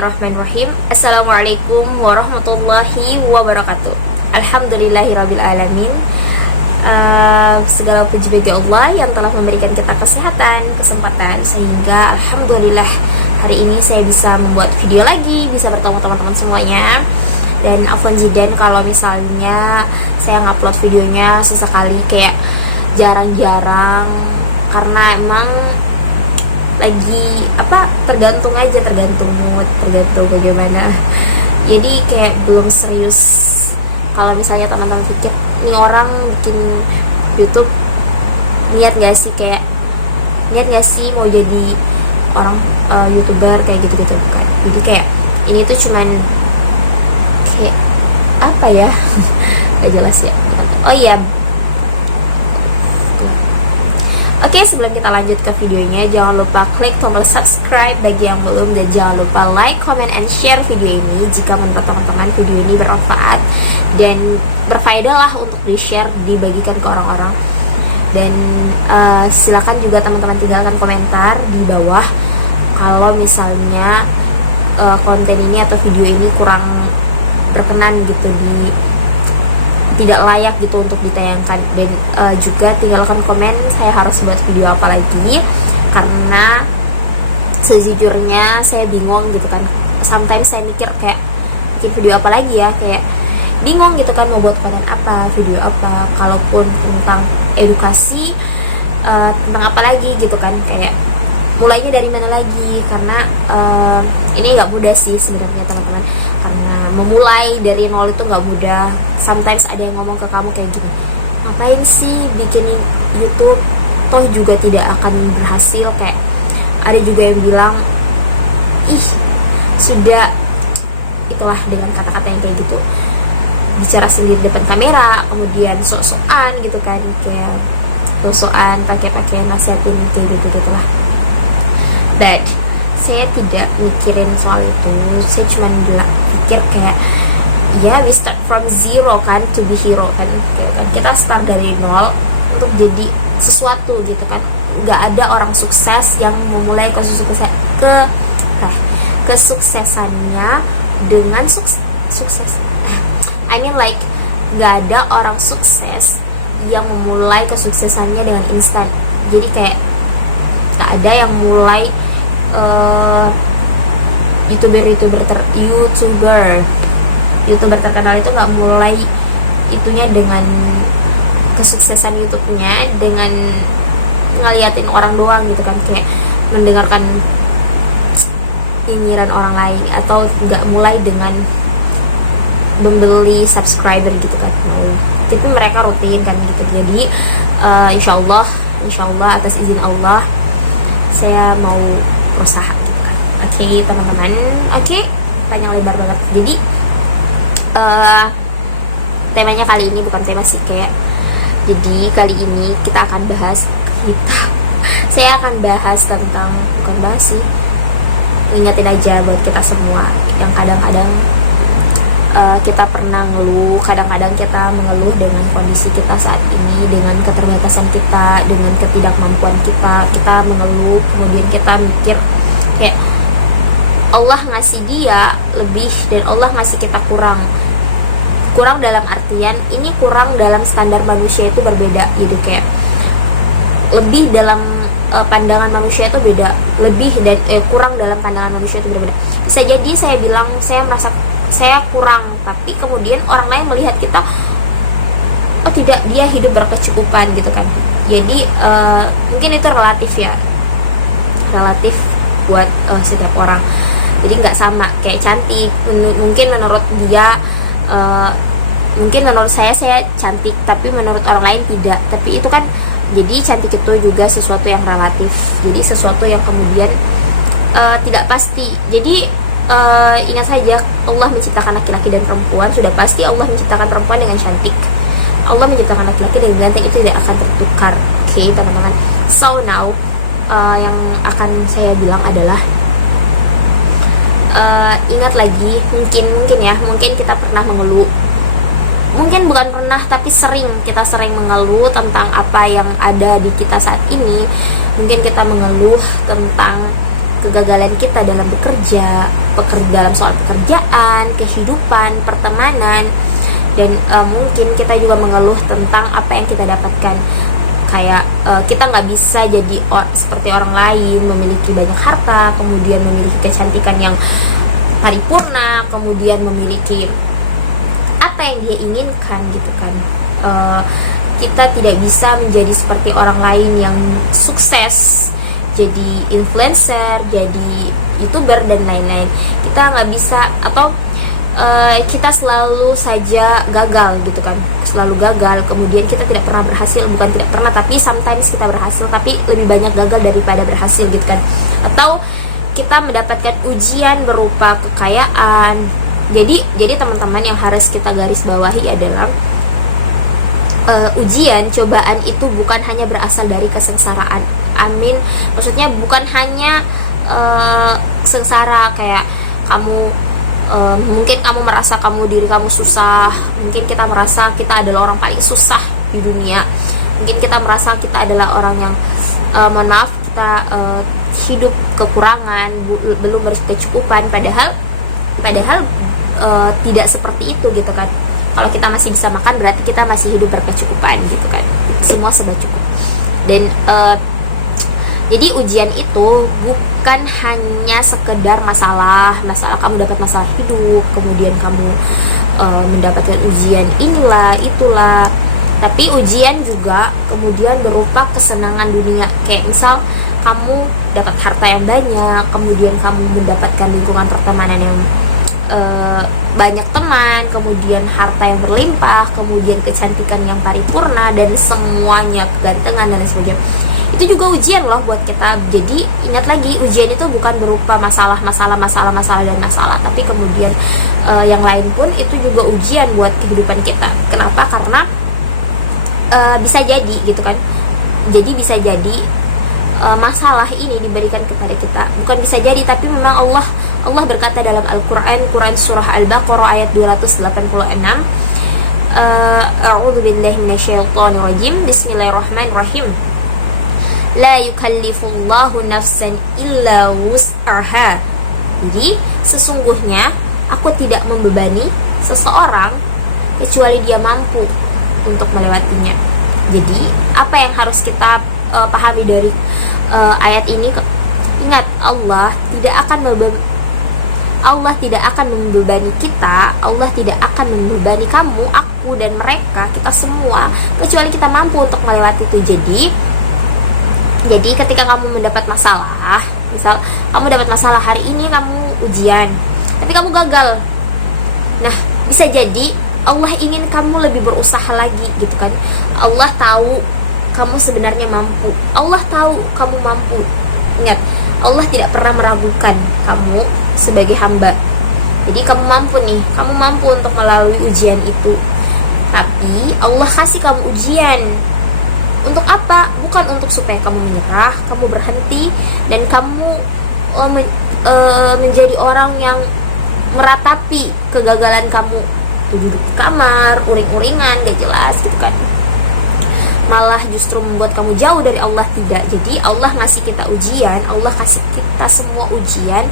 Bismillahirrahmanirrahim. Assalamualaikum warahmatullahi wabarakatuh. Alhamdulillahirabbil alamin. Segala puji bagi Allah yang telah memberikan kita kesehatan, kesempatan, sehingga alhamdulillah hari ini saya bisa membuat video lagi, bisa bertemu teman-teman semuanya. Dan afwan jidan kalau misalnya saya ngupload videonya sesekali, kayak jarang-jarang, karena emang lagi tergantung mood, tergantung bagaimana. Jadi kayak belum serius. Kalau misalnya teman-teman pikir nih orang bikin YouTube niat gak sih mau jadi orang YouTuber kayak gitu-gitu, bukan. Jadi kayak ini tuh cuman kayak apa ya gak jelas ya. Oh iya, oke, sebelum kita lanjut ke videonya, jangan lupa klik tombol subscribe bagi yang belum, dan jangan lupa like, comment, and share video ini jika menurut teman-teman video ini bermanfaat dan berfaedah lah untuk di-share, dibagikan ke orang-orang. Dan silakan juga teman-teman tinggalkan komentar di bawah kalau misalnya konten ini atau video ini kurang berkenan gitu, tidak layak gitu untuk ditayangkan. Dan juga tinggalkan komen saya harus buat video apa lagi, karena sejujurnya saya bingung gitu kan. Sometimes saya mikir kayak bikin video apa lagi ya, kayak bingung gitu kan mau buat konten apa, video apa. Kalaupun tentang edukasi, tentang apa lagi gitu kan, kayak mulainya dari mana lagi. Karena ini nggak mudah sih sebenarnya teman-teman, karena memulai dari nol itu nggak mudah. Sometimes ada yang ngomong ke kamu kayak gini, ngapain sih bikin YouTube, toh juga tidak akan berhasil. Kayak ada juga yang bilang, ih sudah, itulah dengan kata-kata yang kayak gitu, bicara sendiri depan kamera, kemudian sok-sokan gitu kan, kayak sok-sokan pakai nasihatin kayak gitu-gitulah. But saya tidak mikirin soal itu. Saya cuma pikir kayak, ya we start from zero kan, to be hero kan, kayak kan kita start dari nol untuk jadi sesuatu gitu kan. Nggak ada orang sukses yang memulai kesuksesannya dengan sukses. I mean like, nggak ada orang sukses yang memulai kesuksesannya dengan instan. Jadi kayak nggak ada yang mulai YouTuber terkenal itu nggak mulai itunya dengan kesuksesan YouTube-nya dengan ngeliatin orang doang gitu kan, kayak mendengarkan nyinyiran orang lain, atau nggak mulai dengan membeli subscriber gitu kan. Tapi mereka rutin kan gitu. Jadi insyaallah atas izin Allah saya mau berusaha gitu kan. Oke teman-teman, panjang lebar banget. Jadi temanya kali ini bukan tema sih, kayak jadi kali ini saya akan bahas tentang, bukan bahas sih, ingetin aja buat kita semua yang kadang-kadang kita pernah ngeluh, kadang-kadang kita mengeluh dengan kondisi kita saat ini, dengan keterbatasan kita, dengan ketidakmampuan kita mengeluh. Kemudian kita mikir kayak Allah ngasih dia lebih dan Allah ngasih kita kurang dalam artian ini kurang dalam standar manusia itu berbeda. Jadi kayak lebih dalam pandangan manusia itu beda, lebih dan kurang dalam pandangan manusia itu berbeda. Bisa jadi saya bilang saya merasa saya kurang, tapi kemudian orang lain melihat kita, oh tidak, dia hidup berkecukupan gitu kan. Jadi mungkin itu relatif buat setiap orang. Jadi nggak sama, kayak cantik mungkin menurut dia, mungkin menurut saya cantik, tapi menurut orang lain tidak. Tapi itu kan, jadi cantik itu juga sesuatu yang relatif, jadi sesuatu yang kemudian tidak pasti. Jadi ingat saja, Allah menciptakan laki-laki dan perempuan, sudah pasti Allah menciptakan perempuan dengan cantik, Allah menciptakan laki-laki dengan ganteng, itu tidak akan tertukar. Oke teman-teman, so now yang akan saya bilang adalah ingat lagi, mungkin kita pernah mengeluh, mungkin bukan pernah tapi kita sering mengeluh tentang apa yang ada di kita saat ini. Mungkin kita mengeluh tentang kegagalan kita dalam bekerja, dalam soal pekerjaan, kehidupan, pertemanan, dan mungkin kita juga mengeluh tentang apa yang kita dapatkan. Kayak kita nggak bisa jadi seperti orang lain, memiliki banyak harta, kemudian memiliki kecantikan yang paripurna, kemudian memiliki apa yang dia inginkan gitu kan. Kita tidak bisa menjadi seperti orang lain yang sukses, jadi influencer, jadi YouTuber dan lain-lain. Kita nggak bisa, atau kita selalu saja gagal gitu kan, selalu gagal, kemudian kita tidak pernah berhasil. Bukan tidak pernah, tapi sometimes kita berhasil, tapi lebih banyak gagal daripada berhasil gitu kan. Atau kita mendapatkan ujian berupa kekayaan. Jadi teman-teman, yang harus kita garis bawahi adalah ujian, cobaan itu bukan hanya berasal dari kesengsaraan. Amin. Maksudnya bukan hanya sengsara kayak kamu mungkin kamu merasa diri kamu susah, mungkin kita merasa kita adalah orang paling susah di dunia, mungkin kita merasa kita adalah orang yang mohon maaf, kita hidup kekurangan, belum berkecukupan, padahal tidak seperti itu gitu kan. Kalau kita masih bisa makan, berarti kita masih hidup berkecukupan gitu kan, semua serba cukup. Dan jadi ujian itu bukan hanya sekedar masalah kamu dapat masalah hidup, kemudian kamu mendapatkan ujian inilah itulah, tapi ujian juga kemudian berupa kesenangan dunia. Kayak misal kamu dapat harta yang banyak, kemudian kamu mendapatkan lingkungan pertemanan yang banyak teman, kemudian harta yang berlimpah, kemudian kecantikan yang paripurna, dan semuanya, kegantengan dan lain sebagainya. Itu juga ujian loh buat kita. Jadi ingat lagi, ujian itu bukan berupa masalah, tapi kemudian yang lain pun itu juga ujian buat kehidupan kita. Kenapa? Karena bisa jadi gitu kan. Jadi bisa jadi masalah ini diberikan kepada kita. Bukan bisa jadi, tapi memang Allah berkata dalam Al-Quran surah Al-Baqarah ayat 286, A'udzu billahi minasyaitonir rajim. Bismillahirrahmanirrahim. La yukallifullahu nafsan illa wus'aha. Jadi sesungguhnya aku tidak membebani seseorang kecuali dia mampu untuk melewatinya. Jadi apa yang harus kita pahami dari ayat ini? Ingat, Allah tidak akan membebani kita, Allah tidak akan membebani kamu, aku dan mereka, kita semua, kecuali kita mampu untuk melewati itu. Jadi ketika kamu mendapat masalah, misal kamu dapat masalah hari ini, kamu ujian, tapi kamu gagal. Nah, bisa jadi Allah ingin kamu lebih berusaha lagi gitu kan. Allah tahu kamu sebenarnya mampu, Allah tahu kamu mampu. Ingat, Allah tidak pernah meragukan kamu sebagai hamba. Jadi kamu mampu nih, kamu mampu untuk melalui ujian itu. Tapi Allah kasih kamu ujian untuk apa? Bukan untuk supaya kamu menyerah, kamu berhenti, dan kamu menjadi orang yang meratapi kegagalan kamu, duduk di kamar, uring-uringan, gak jelas gitu kan. Malah justru membuat kamu jauh dari Allah. Tidak. Jadi Allah ngasih kita ujian, Allah kasih kita semua ujian,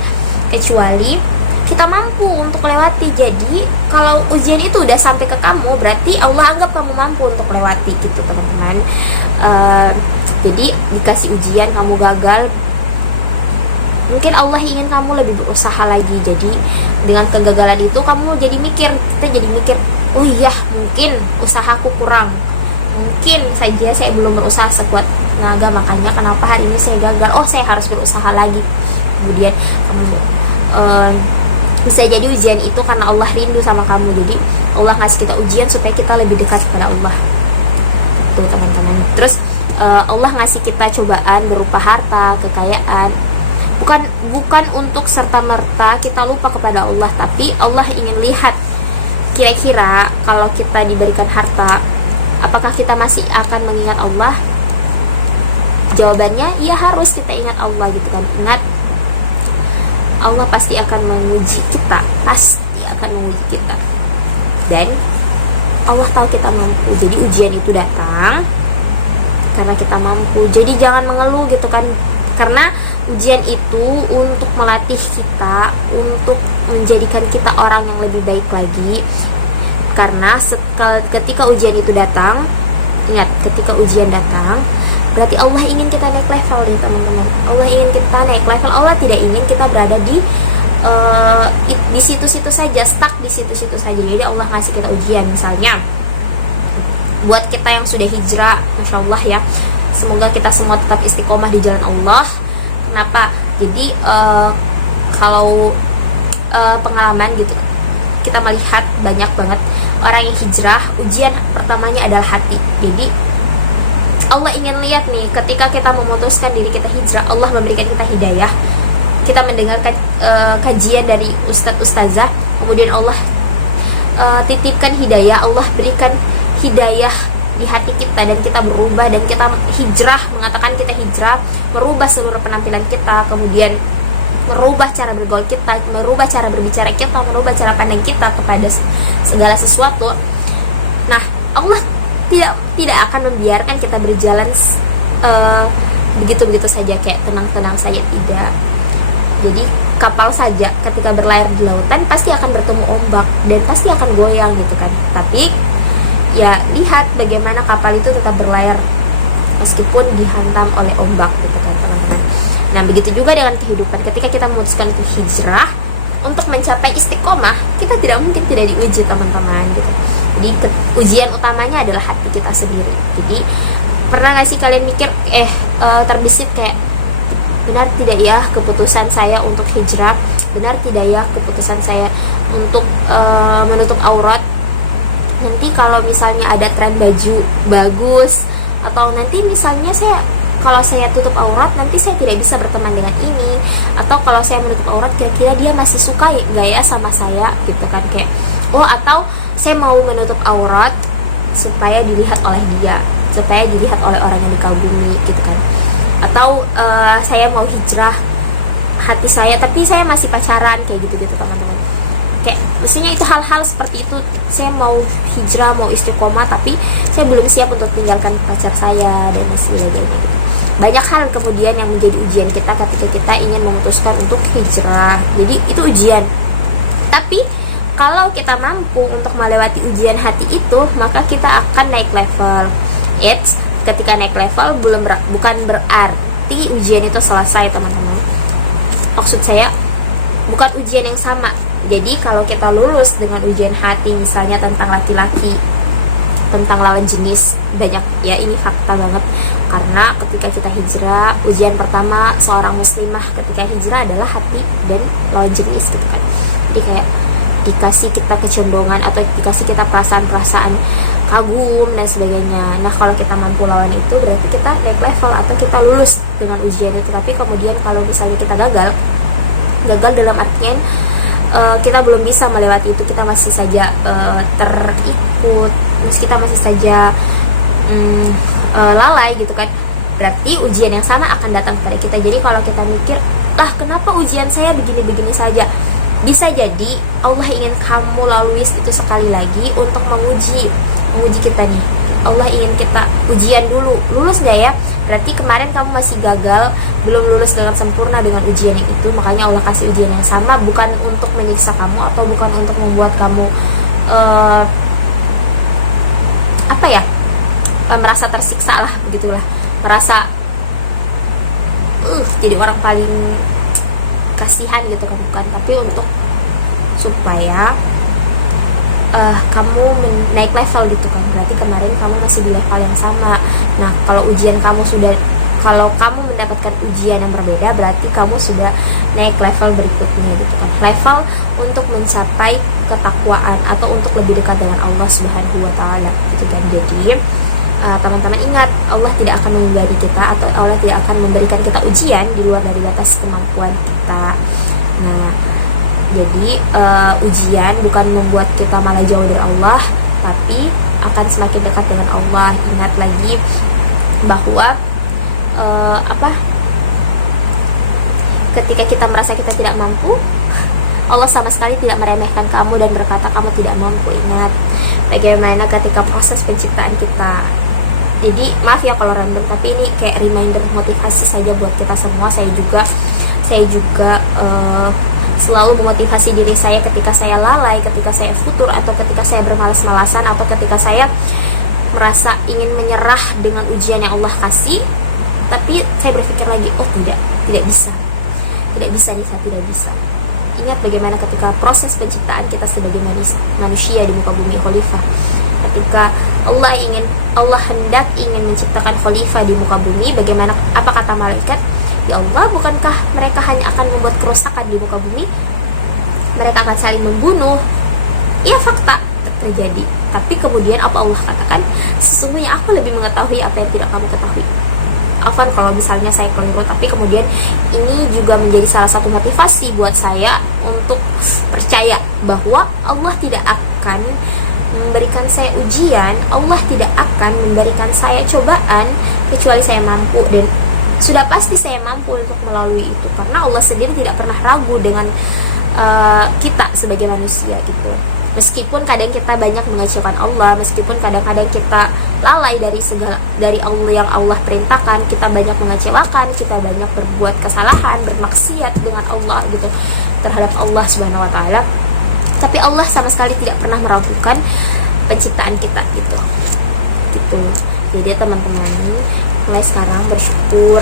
kecuali kita mampu untuk lewati. Jadi kalau ujian itu udah sampai ke kamu, berarti Allah anggap kamu mampu untuk lewati gitu teman-teman. Jadi dikasih ujian, kamu gagal, mungkin Allah ingin kamu lebih berusaha lagi. Jadi dengan kegagalan itu kamu kita jadi mikir, oh iya mungkin usahaku kurang, mungkin saja saya belum berusaha sekuat tenaga, makanya kenapa hari ini saya gagal. Oh, saya harus berusaha lagi. Kemudian kamu bisa jadi ujian itu karena Allah rindu sama kamu. Jadi Allah ngasih kita ujian supaya kita lebih dekat kepada Allah. Tuh teman-teman. Terus Allah ngasih kita cobaan berupa harta, kekayaan. Bukan untuk serta-merta kita lupa kepada Allah, tapi Allah ingin lihat kira-kira kalau kita diberikan harta, apakah kita masih akan mengingat Allah? Jawabannya ya harus kita ingat Allah gitu kan. Ingat, Allah pasti akan menguji kita, dan Allah tahu kita mampu. Jadi ujian itu datang karena kita mampu. Jadi jangan mengeluh gitu kan, Karena ujian itu untuk melatih kita, untuk menjadikan kita orang yang lebih baik lagi. Karena ketika ujian itu datang, ingat, ketika ujian datang, berarti Allah ingin kita naik level nih teman-teman. Allah ingin kita naik level. Allah tidak ingin kita berada di situ-situ saja, stuck di situ-situ saja. Jadi Allah ngasih kita ujian, misalnya buat kita yang sudah hijrah, Masya Allah ya, semoga kita semua tetap istiqomah di jalan Allah. Kenapa? Jadi kalau pengalaman gitu, kita melihat banyak banget orang yang hijrah, ujian pertamanya adalah hati. Jadi Allah ingin lihat nih, ketika kita memutuskan diri kita hijrah, Allah memberikan kita hidayah. Kita mendengarkan kajian dari ustadz-ustazah, kemudian Allah titipkan hidayah, Allah berikan hidayah di hati kita, dan kita berubah, dan kita hijrah, mengatakan kita hijrah, merubah seluruh penampilan kita, kemudian merubah cara bergaul kita, merubah cara berbicara kita, merubah cara pandang kita kepada segala sesuatu. Nah, Allah tidak akan membiarkan kita berjalan begitu-begitu saja, kayak tenang-tenang saja, tidak. Jadi kapal saja ketika berlayar di lautan pasti akan bertemu ombak dan pasti akan goyang gitu kan. Tapi ya lihat bagaimana kapal itu tetap berlayar meskipun dihantam oleh ombak gitu kan teman-teman. Nah, begitu juga dengan kehidupan. Ketika kita memutuskan untuk hijrah, untuk mencapai istiqomah, kita tidak mungkin tidak diuji teman-teman gitu. Jadi ujian utamanya adalah hati kita sendiri. Jadi pernah gak sih kalian mikir terbesit kayak, benar tidak ya keputusan saya untuk hijrah, benar tidak ya keputusan saya untuk menutup aurat, nanti kalau misalnya ada tren baju bagus, atau nanti misalnya kalau saya tutup aurat nanti saya tidak bisa berteman dengan ini, atau kalau saya menutup aurat kira-kira dia masih suka gak ya sama saya gitu kan, kayak atau saya mau menutup aurat supaya dilihat oleh dia, supaya dilihat oleh orang yang dikagumi gitu kan, atau saya mau hijrah hati saya tapi saya masih pacaran, kayak gitu-gitu teman-teman. Kayak mestinya itu hal-hal seperti itu, saya mau hijrah, mau istiqomah, tapi saya belum siap untuk tinggalkan pacar saya dan sebagainya gitu. Banyak hal kemudian yang menjadi ujian kita ketika kita ingin memutuskan untuk hijrah. Jadi itu ujian. Tapi kalau kita mampu untuk melewati ujian hati itu, maka kita akan naik level. Ketika naik level bukan berarti ujian itu selesai teman-teman. Maksud saya bukan ujian yang sama. Jadi kalau kita lulus dengan ujian hati, misalnya tentang laki-laki, tentang lawan jenis, banyak ya, ini fakta banget. Karena ketika kita hijrah, ujian pertama seorang muslimah ketika hijrah adalah hati dan lawan jenis gitu kan. Jadi kayak dikasih kita kecondongan atau dikasih kita perasaan-perasaan kagum dan sebagainya. Nah, kalau kita mampu lawan itu berarti kita naik level atau kita lulus dengan ujian itu. Tapi kemudian kalau misalnya kita gagal dalam artian kita belum bisa melewati itu, kita masih saja terikut, kita masih saja lalai gitu kan, berarti ujian yang sama akan datang kepada kita. Jadi kalau kita mikir, lah kenapa ujian saya begini-begini saja, bisa jadi Allah ingin kamu lalui itu sekali lagi untuk menguji kita nih. Allah ingin kita ujian dulu, lulus gak ya? Berarti kemarin kamu masih gagal, belum lulus dengan sempurna dengan ujian yang itu. Makanya Allah kasih ujian yang sama, bukan untuk menyiksa kamu atau bukan untuk membuat kamu merasa tersiksa lah, begitulah, merasa jadi orang paling kasihan gitu kan, bukan. Tapi untuk supaya kamu naik level gitu kan. Berarti kemarin kamu masih di level yang sama. Nah, kalau kamu mendapatkan ujian yang berbeda, berarti kamu sudah naik level berikutnya gitu kan, level untuk mencapai ketakwaan atau untuk lebih dekat dengan Allah Subhanahu wa taala gitu kan. Jadi teman-teman ingat, Allah tidak akan membebani kita atau Allah tidak akan memberikan kita ujian di luar dari batas kemampuan kita. Nah, jadi ujian bukan membuat kita malah jauh dari Allah, tapi akan semakin dekat dengan Allah. Ingat lagi bahwa ketika kita merasa kita tidak mampu, Allah sama sekali tidak meremehkan kamu dan berkata kamu tidak mampu. Ingat bagaimana ketika proses penciptaan kita, Jadi maaf ya kalau random, tapi ini kayak reminder motivasi saja buat kita semua. Saya juga selalu memotivasi diri saya ketika saya lalai, ketika saya futur, atau ketika saya bermalas-malasan, atau ketika saya merasa ingin menyerah dengan ujian yang Allah kasih. Tapi saya berpikir lagi, oh tidak bisa Nisa, tidak bisa. Ingat bagaimana ketika proses penciptaan kita sebagai manusia di muka bumi khalifah. Ketika Allah hendak ingin menciptakan khalifah di muka bumi, bagaimana, apa kata malaikat? Ya Allah, bukankah mereka hanya akan membuat kerusakan di muka bumi? Mereka akan saling membunuh. Iya, fakta terjadi. Tapi kemudian apa Allah katakan? Sesungguhnya aku lebih mengetahui apa yang tidak kamu ketahui. Afwan kalau misalnya saya keliru, tapi kemudian ini juga menjadi salah satu motivasi buat saya untuk percaya bahwa Allah tidak akan memberikan saya ujian, Allah tidak akan memberikan saya cobaan kecuali saya mampu, dan sudah pasti saya mampu untuk melalui itu, karena Allah sendiri tidak pernah ragu dengan kita sebagai manusia gitu. Meskipun kadang kita banyak mengecewakan Allah, meskipun kadang-kadang kita lalai dari Allah yang Allah perintahkan, kita banyak mengecewakan, kita banyak berbuat kesalahan, bermaksiat dengan Allah gitu, terhadap Allah Subhanahu wa taala. Tapi Allah sama sekali tidak pernah meragukan penciptaan kita gitu. Jadi teman-teman, mulai sekarang bersyukur,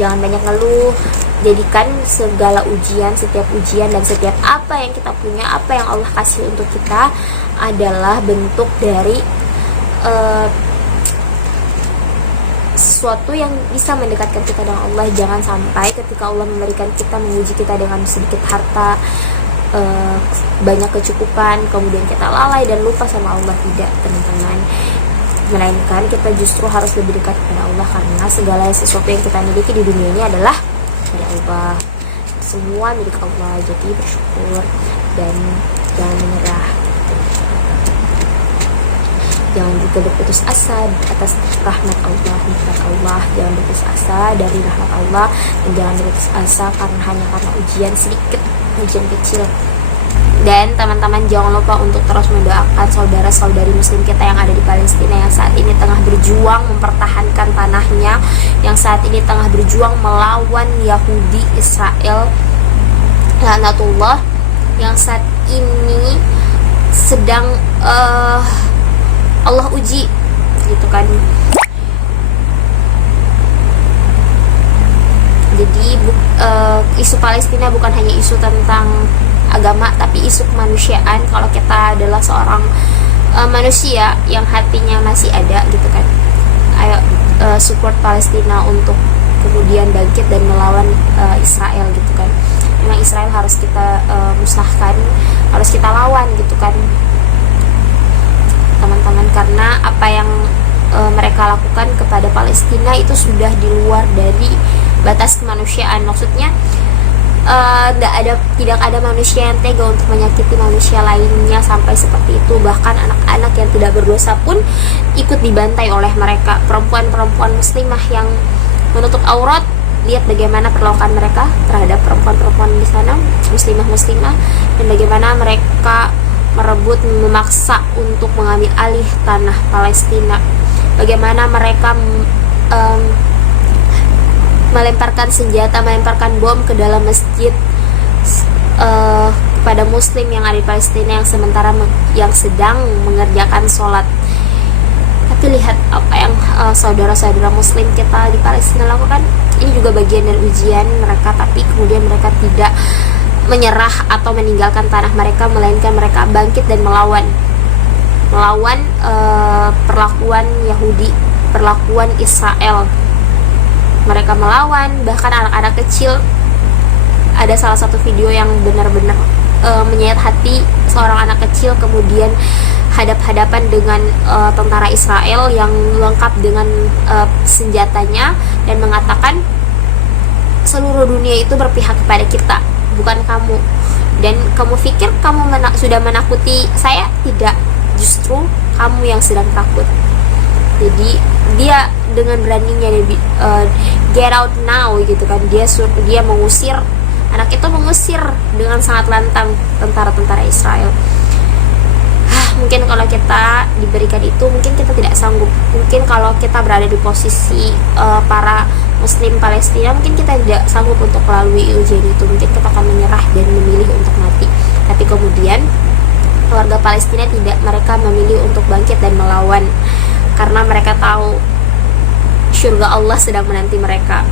jangan banyak ngeluh. Jadikan segala ujian, setiap ujian dan setiap apa yang kita punya, apa yang Allah kasih untuk kita adalah bentuk dari sesuatu yang bisa mendekatkan kita dengan Allah. Jangan sampai ketika Allah memberikan kita, menguji kita dengan sedikit harta, banyak kecukupan, kemudian kita lalai dan lupa sama Allah. Tidak, teman-teman, melainkan kita justru harus lebih dekat kepada Allah, karena segala sesuatu yang kita miliki di dunia ini adalah dari Allah, semua milik Allah. Jadi bersyukur dan jangan menyerah, jangan juga berputus asa atas rahmat Allah, nikmat Allah. Jangan berputus asa dari rahmat Allah, dan jangan berputus asa hanya karena ujian sedikit, ujian kecil. Dan teman-teman jangan lupa untuk terus mendoakan saudara-saudari muslim kita yang ada di Palestina, yang saat ini tengah berjuang mempertahankan tanahnya, yang saat ini tengah berjuang melawan Yahudi Israel laknatullah, yang saat ini sedang Allah uji gitu kan. Jadi isu Palestina bukan hanya isu tentang agama, tapi isu kemanusiaan. Kalau kita adalah seorang manusia yang hatinya masih ada gitu kan, ayo support Palestina untuk kemudian bangkit dan melawan Israel gitu kan. Memang Israel harus kita musnahkan, harus kita lawan gitu kan teman-teman, karena apa yang mereka lakukan kepada Palestina itu sudah di luar dari batas kemanusiaan. Maksudnya tidak ada manusia yang tega untuk menyakiti manusia lainnya sampai seperti itu. Bahkan anak-anak yang tidak berdosa pun ikut dibantai oleh mereka. Perempuan-perempuan muslimah yang menutup aurat, lihat bagaimana perlakuan mereka terhadap perempuan-perempuan di sana, muslimah-muslimah, dan bagaimana mereka merebut, memaksa untuk mengambil alih tanah Palestina. Bagaimana mereka melemparkan senjata, melemparkan bom ke dalam masjid kepada muslim yang ada di Palestina, yang sementara yang sedang mengerjakan sholat. Tapi lihat apa yang saudara-saudara muslim kita di Palestina lakukan. Ini juga bagian dari ujian mereka, tapi kemudian mereka tidak menyerah atau meninggalkan tanah mereka, melainkan mereka bangkit dan melawan perlakuan Yahudi, perlakuan Israel. Mereka melawan, bahkan anak-anak kecil. Ada salah satu video yang benar-benar menyayat hati, seorang anak kecil kemudian hadap-hadapan dengan tentara Israel yang lengkap dengan senjatanya dan mengatakan seluruh dunia itu berpihak kepada kita, bukan kamu. Dan kamu pikir kamu sudah menakuti saya? Tidak, justru kamu yang sedang takut. Jadi dia dengan beraninya get out now gitu kan, dia mengusir, anak itu mengusir dengan sangat lantang tentara-tentara Israel. mungkin kalau kita diberikan itu mungkin kita tidak sanggup. Mungkin kalau kita berada di posisi para muslim Palestina, mungkin kita tidak sanggup untuk melalui ujian itu, mungkin kita akan menyerah dan memilih untuk mati. Tapi kemudian warga Palestina tidak, mereka memilih untuk bangkit dan melawan, karena mereka tahu surga Allah sedang menanti mereka.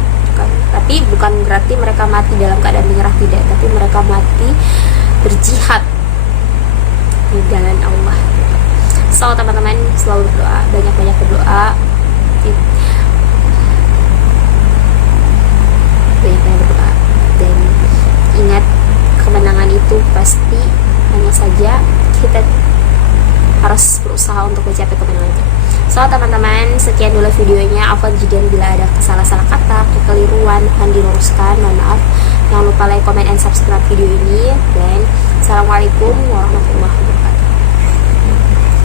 Tapi bukan berarti mereka mati dalam keadaan menyerah, tidak, tapi mereka mati berjihad di jalan Allah. So teman-teman selalu berdoa, banyak-banyak berdoa, banyak-banyak berdoa, dan ingat kemenangan itu pasti, hanya saja kita harus berusaha untuk mencapai kemenangan itu. So teman-teman, sekian dulu videonya. Afwan jika bila ada salah-salah kata, kekeliruan, mohon diluruskan, mohon maaf. Jangan lupa like, comment, and subscribe video ini. Dan assalamualaikum warahmatullahi wabarakatuh.